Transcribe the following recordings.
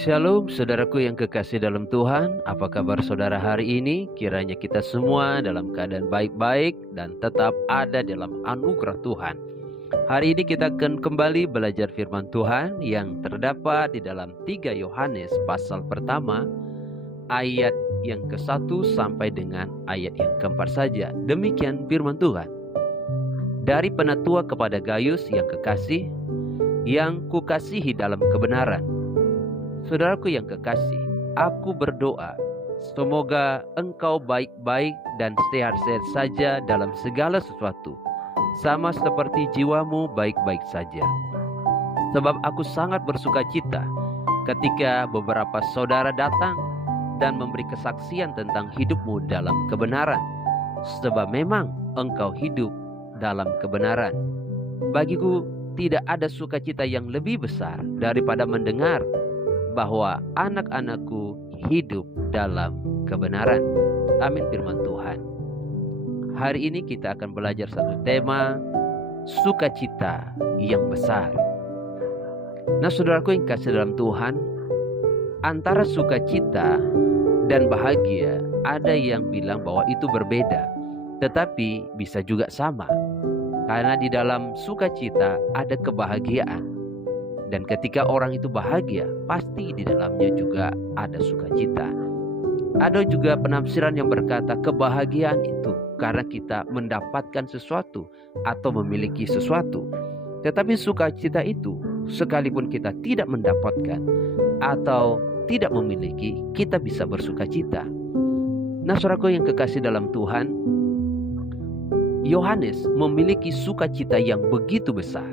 Shalom saudaraku yang kekasih dalam Tuhan. Apa kabar saudara hari ini? Kiranya kita semua dalam keadaan baik-baik dan tetap ada dalam anugerah Tuhan. Hari ini kita akan kembali belajar firman Tuhan yang terdapat di dalam 3 Yohanes pasal pertama ayat yang ke-1 sampai dengan ayat yang ke-4 saja. Demikian firman Tuhan. Dari penatua kepada Gayus yang kekasih, yang kukasihi dalam kebenaran. Saudaraku yang kekasih, aku berdoa semoga engkau baik-baik dan sehat-sehat saja dalam segala sesuatu, sama seperti jiwamu baik-baik saja. Sebab aku sangat bersukacita ketika beberapa saudara datang dan memberi kesaksian tentang hidupmu dalam kebenaran, sebab memang engkau hidup dalam kebenaran. Bagiku tidak ada sukacita yang lebih besar daripada mendengar bahwa anak-anakku hidup dalam kebenaran. Amin firman Tuhan. Hari ini kita akan belajar satu tema, sukacita yang besar. Nah saudaraku yang kasih dalam Tuhan, antara sukacita dan bahagia ada yang bilang bahwa itu berbeda, tetapi bisa juga sama. Karena di dalam sukacita ada kebahagiaan. Dan ketika orang itu bahagia, pasti di dalamnya juga ada sukacita. Ada juga penafsiran yang berkata kebahagiaan itu karena kita mendapatkan sesuatu atau memiliki sesuatu. Tetapi sukacita itu sekalipun kita tidak mendapatkan atau tidak memiliki, kita bisa bersukacita. Nah saudaraku yang kekasih dalam Tuhan, Yohanes memiliki sukacita yang begitu besar.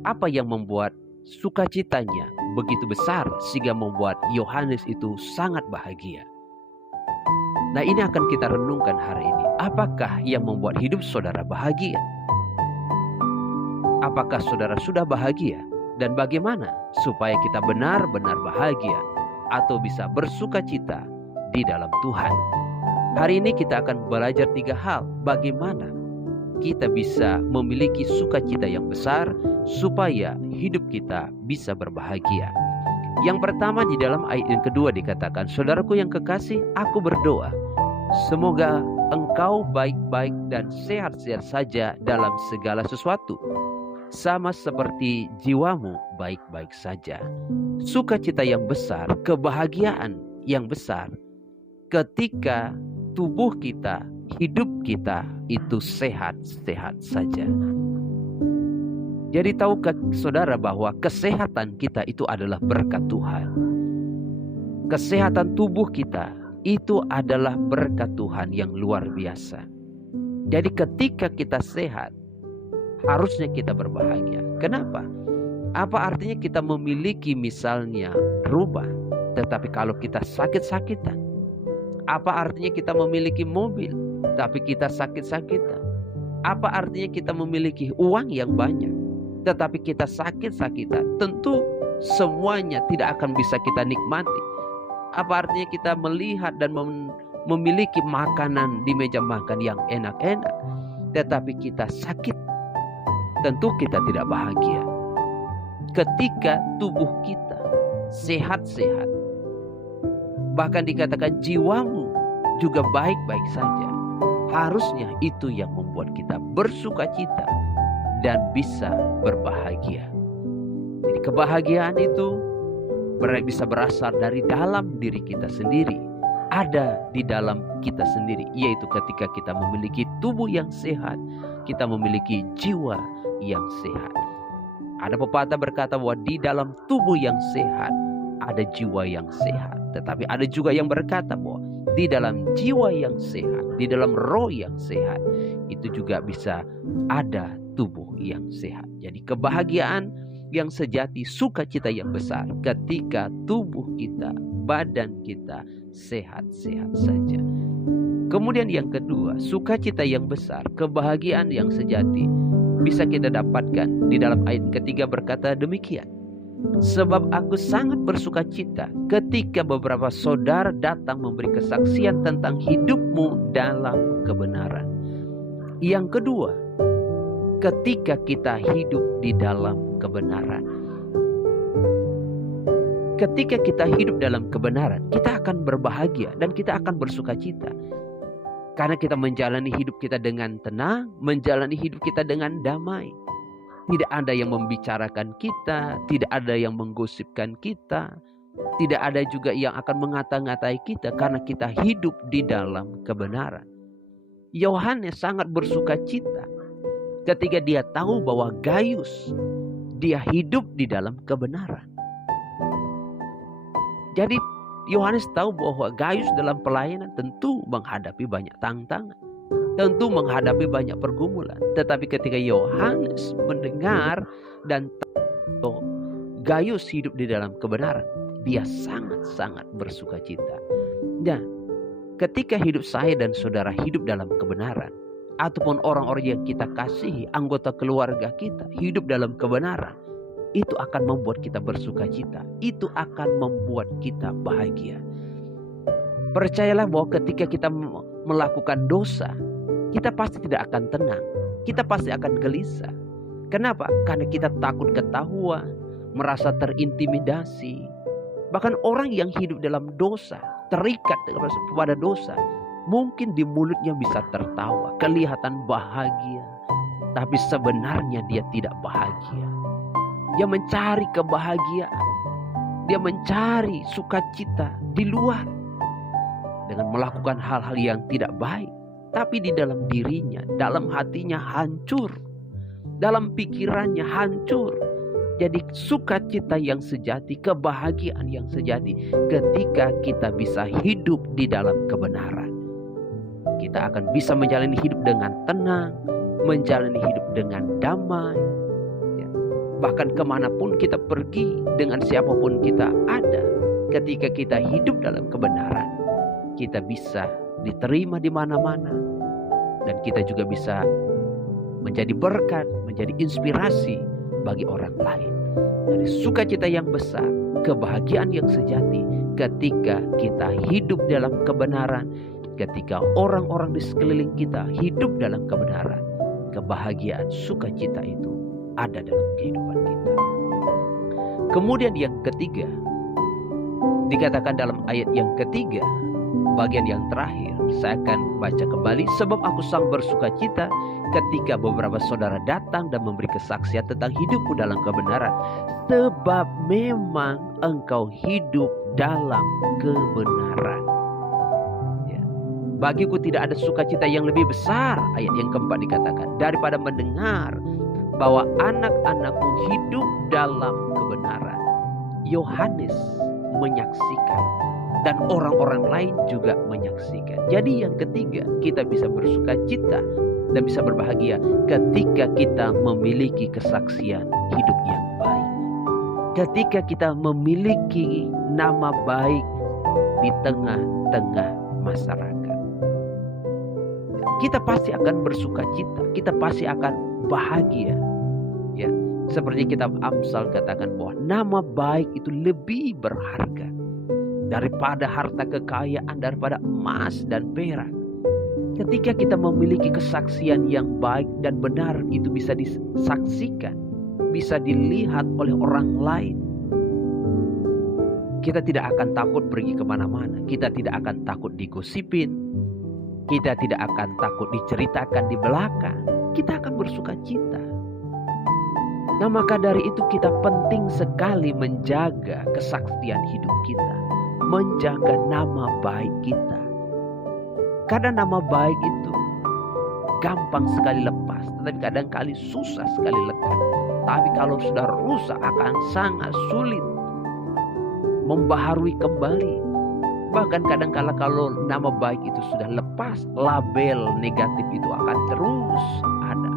Apa yang membuat sukacitanya begitu besar sehingga membuat Yohanes itu sangat bahagia? Nah ini akan kita renungkan hari ini. Apakah yang membuat hidup saudara bahagia? Apakah saudara sudah bahagia? Dan bagaimana supaya kita benar-benar bahagia atau bisa bersukacita di dalam Tuhan? Hari ini kita akan belajar 3 hal bagaimana kita bisa memiliki sukacita yang besar supaya hidup kita bisa berbahagia. Yang pertama di dalam ayat yang kedua dikatakan, saudaraku yang kekasih, aku berdoa semoga engkau baik-baik dan sehat-sehat saja dalam segala sesuatu, sama seperti jiwamu baik-baik saja. Sukacita yang besar, kebahagiaan yang besar ketika tubuh kita, hidup kita itu sehat-sehat saja. Jadi tahukah saudara bahwa kesehatan kita itu adalah berkat Tuhan? Kesehatan tubuh kita itu adalah berkat Tuhan yang luar biasa. Jadi ketika kita sehat, harusnya kita berbahagia. Kenapa? Apa artinya kita memiliki misalnya rumah, tetapi kalau kita sakit-sakitan? Apa artinya kita memiliki mobil, tapi kita sakit-sakitan? Apa artinya kita memiliki uang yang banyak, tetapi kita sakit-sakitan? Tentu semuanya tidak akan bisa kita nikmati. Apa artinya kita melihat dan memiliki makanan di meja makan yang enak-enak, tetapi kita sakit? Tentu kita tidak bahagia. Ketika tubuh kita sehat-sehat, bahkan dikatakan jiwamu juga baik-baik saja, harusnya itu yang membuat kita bersukacita dan bisa berbahagia. Jadi kebahagiaan itu bisa berasal dari dalam diri kita sendiri, ada di dalam kita sendiri, yaitu ketika kita memiliki tubuh yang sehat, kita memiliki jiwa yang sehat. Ada pepatah berkata bahwa di dalam tubuh yang sehat ada jiwa yang sehat. Tetapi ada juga yang berkata bahwa di dalam jiwa yang sehat, di dalam roh yang sehat, itu juga bisa ada tubuh yang sehat. Jadi kebahagiaan yang sejati, sukacita yang besar ketika tubuh kita, badan kita sehat-sehat saja. Kemudian yang kedua, sukacita yang besar, kebahagiaan yang sejati bisa kita dapatkan di dalam ayat ketiga berkata demikian. Sebab aku sangat bersukacita ketika beberapa saudara datang memberi kesaksian tentang hidupmu dalam kebenaran. Yang kedua, ketika kita hidup di dalam kebenaran. ketika kita hidup dalam kebenaran, kita akan berbahagia dan kita akan bersuka cita. Karena kita menjalani hidup kita dengan tenang, menjalani hidup kita dengan damai. Tidak ada yang membicarakan kita, tidak ada yang menggosipkan kita, tidak ada juga yang akan mengata-ngatai kita karena kita hidup di dalam kebenaran. Yohanes sangat bersuka cita ketika dia tahu bahwa Gaius, dia hidup di dalam kebenaran. Jadi Yohanes tahu bahwa Gaius dalam pelayanan tentu menghadapi banyak tantangan, tentu menghadapi banyak pergumulan. Tetapi ketika Yohanes mendengar dan tahu Gaius hidup di dalam kebenaran, dia sangat-sangat bersuka cita. Dan ketika hidup saya dan saudara hidup dalam kebenaran, ataupun orang-orang yang kita kasihi, anggota keluarga kita hidup dalam kebenaran, itu akan membuat kita bersuka cita. Itu akan membuat kita bahagia. Percayalah bahwa ketika kita melakukan dosa, kita pasti tidak akan tenang. Kita pasti akan gelisah. Kenapa? Karena kita takut ketahuan, merasa terintimidasi. Bahkan orang yang hidup dalam dosa, terikat kepada dosa, mungkin di mulutnya bisa tertawa, kelihatan bahagia, tapi sebenarnya dia tidak bahagia. Dia mencari kebahagiaan, dia mencari sukacita di luar dengan melakukan hal-hal yang tidak baik, tapi di dalam dirinya, dalam hatinya hancur, dalam pikirannya hancur. Jadi sukacita yang sejati, kebahagiaan yang sejati ketika kita bisa hidup di dalam kebenaran. Kita akan bisa menjalani hidup dengan tenang, menjalani hidup dengan damai. Bahkan kemanapun kita pergi, dengan siapapun kita ada, ketika kita hidup dalam kebenaran, kita bisa diterima di mana-mana. Dan kita juga bisa menjadi berkat, menjadi inspirasi bagi orang lain. Dari sukacita yang besar, kebahagiaan yang sejati ketika kita hidup dalam kebenaran, ketika orang-orang di sekeliling kita hidup dalam kebenaran, kebahagiaan sukacita itu ada dalam kehidupan kita. Kemudian yang ketiga, dikatakan dalam ayat yang ketiga, bagian yang terakhir, saya akan baca kembali. Sebab aku sang bersuka cita ketika beberapa saudara datang dan memberi kesaksian tentang hidupku dalam kebenaran. Sebab memang engkau hidup dalam kebenaran. Ya. Bagiku tidak ada sukacita yang lebih besar, ayat yang keempat dikatakan, daripada mendengar bahwa anak-anakku hidup dalam kebenaran. Yohanes menyaksikan dan orang-orang lain juga menyaksikan. Jadi yang ketiga, kita bisa bersuka cita dan bisa berbahagia ketika kita memiliki kesaksian hidup yang baik. Ketika kita memiliki nama baik di tengah-tengah masyarakat, kita pasti akan bersuka cita, kita pasti akan bahagia. Ya, seperti kitab Amsal katakan bahwa nama baik itu lebih berharga daripada harta kekayaan, daripada emas dan perak. Ketika kita memiliki kesaksian yang baik dan benar, itu bisa disaksikan, bisa dilihat oleh orang lain. Kita tidak akan takut pergi kemana-mana. Kita tidak akan takut digosipin. Kita tidak akan takut diceritakan di belakang. Kita akan bersuka cita. Nah, maka dari itu kita penting sekali menjaga kesaksian hidup kita, menjaga nama baik kita. Karena nama baik itu gampang sekali lepas, tetapi kadang-kali susah sekali lekat. Tapi kalau sudah rusak akan sangat sulit membaharui kembali. Bahkan kadang-kala kalau nama baik itu sudah lepas, label negatif itu akan terus ada.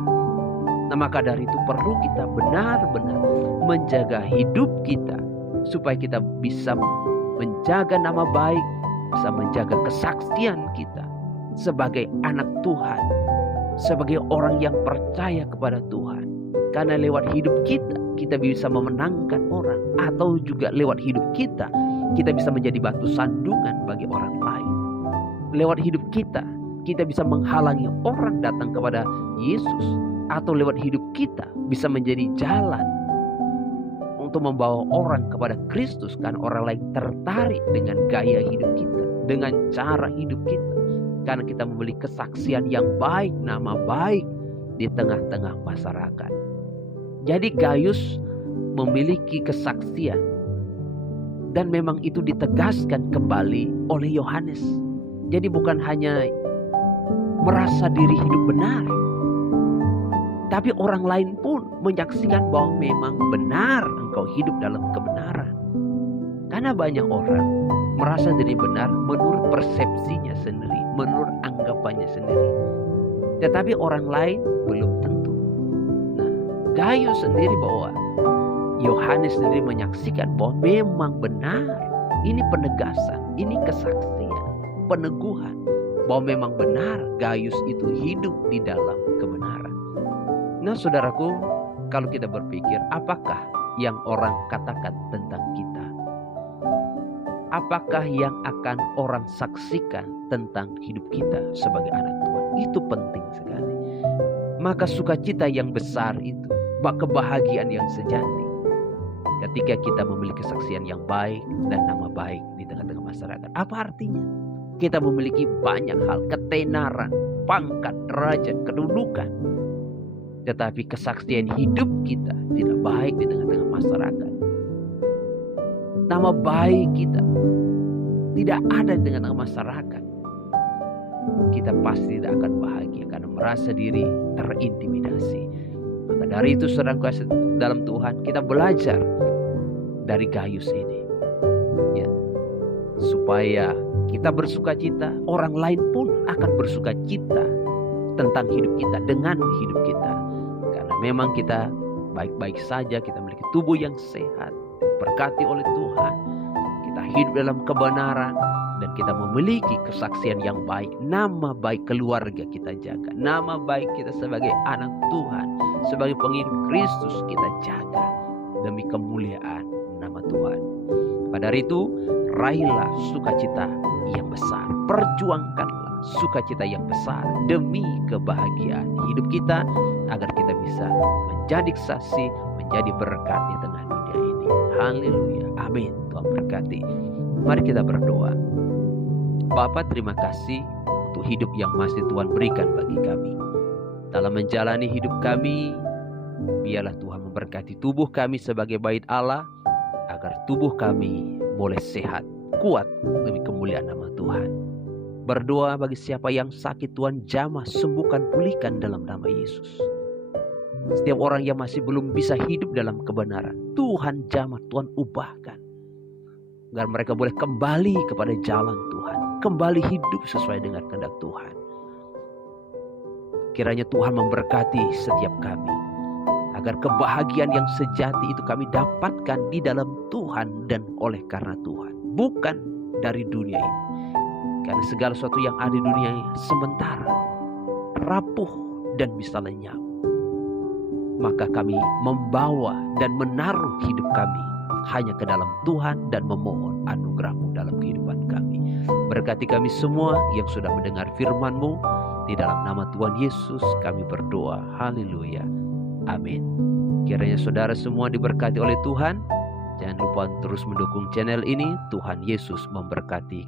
Nah, maka dari itu perlu kita benar-benar menjaga hidup kita, supaya kita bisa menjaga nama baik, bisa menjaga kesaksian kita sebagai anak Tuhan, sebagai orang yang percaya kepada Tuhan. Karena lewat hidup kita, kita bisa memenangkan orang, atau juga lewat hidup kita, kita bisa menjadi batu sandungan bagi orang lain. Lewat hidup kita, kita bisa menghalangi orang datang kepada Yesus. Atau lewat hidup kita bisa menjadi jalan atau membawa orang kepada Kristus, karena orang lain tertarik dengan gaya hidup kita, dengan cara hidup kita, karena kita memiliki kesaksian yang baik, nama baik di tengah-tengah masyarakat. Jadi Gaius memiliki kesaksian, dan memang itu ditegaskan kembali oleh Yohanes. Jadi bukan hanya merasa diri hidup benar, tapi orang lain pun menyaksikan bahwa memang benar engkau hidup dalam kebenaran. Karena banyak orang merasa diri benar menurut persepsinya sendiri, menurut anggapannya sendiri. Tetapi orang lain belum tentu. Nah, Gaius sendiri bahwa Yohanes sendiri menyaksikan bahwa memang benar. Ini penegasan, ini kesaksian, peneguhan bahwa memang benar Gaius itu hidup di dalam kebenaran. Nah, saudaraku, kalau kita berpikir, apakah yang orang katakan tentang kita? Apakah yang akan orang saksikan tentang hidup kita sebagai anak Tuhan? Itu penting sekali. Maka sukacita yang besar itu, kebahagiaan yang sejati, ketika kita memiliki kesaksian yang baik dan nama baik di tengah-tengah masyarakat. Apa artinya? Kita memiliki banyak hal, ketenaran, pangkat, derajat, kedudukan. Tetapi kesaksian hidup kita tidak baik di tengah-tengah masyarakat. Nama baik kita tidak ada di tengah-tengah masyarakat. Kita pasti tidak akan bahagia karena merasa diri terintimidasi. Maka dari itu, saudaraku dalam Tuhan, kita belajar dari Gaius ini, ya, supaya kita bersukacita, orang lain pun akan bersukacita tentang hidup kita, dengan hidup kita. Karena memang kita baik-baik saja, kita memiliki tubuh yang sehat, diberkati oleh Tuhan, kita hidup dalam kebenaran, dan kita memiliki kesaksian yang baik. Nama baik keluarga kita jaga, nama baik kita sebagai anak Tuhan, sebagai pengikut Kristus kita jaga, demi kemuliaan nama Tuhan. Pada hari itu, raihlah sukacita yang besar, perjuangkanlah sukacita yang besar demi kebahagiaan hidup kita, agar kita bisa menjadi saksi, menjadi berkat di tengah dunia ini. Haleluya, amin. Tuhan berkati. Mari kita berdoa. Bapa, terima kasih untuk hidup yang masih Tuhan berikan bagi kami. Dalam menjalani hidup kami, biarlah Tuhan memberkati tubuh kami sebagai bait Allah, agar tubuh kami boleh sehat, kuat demi kemuliaan nama Tuhan. Berdoa bagi siapa yang sakit, Tuhan jamah, sembuhkan, pulihkan dalam nama Yesus. Setiap orang yang masih belum bisa hidup dalam kebenaran, Tuhan jamah, Tuhan ubahkan, agar mereka boleh kembali kepada jalan Tuhan, kembali hidup sesuai dengan kehendak Tuhan. Kiranya Tuhan memberkati setiap kami, agar kebahagiaan yang sejati itu kami dapatkan di dalam Tuhan dan oleh karena Tuhan, bukan dari dunia ini. Karena segala sesuatu yang ada di dunia ini sementara, rapuh dan bisa lenyap. Maka kami membawa dan menaruh hidup kami hanya ke dalam Tuhan dan memohon anugerah-Mu dalam kehidupan kami. Berkati kami semua yang sudah mendengar firman-Mu. Di dalam nama Tuhan Yesus kami berdoa. Haleluya. Amin. Kiranya saudara semua diberkati oleh Tuhan. Jangan lupa terus mendukung channel ini. Tuhan Yesus memberkati.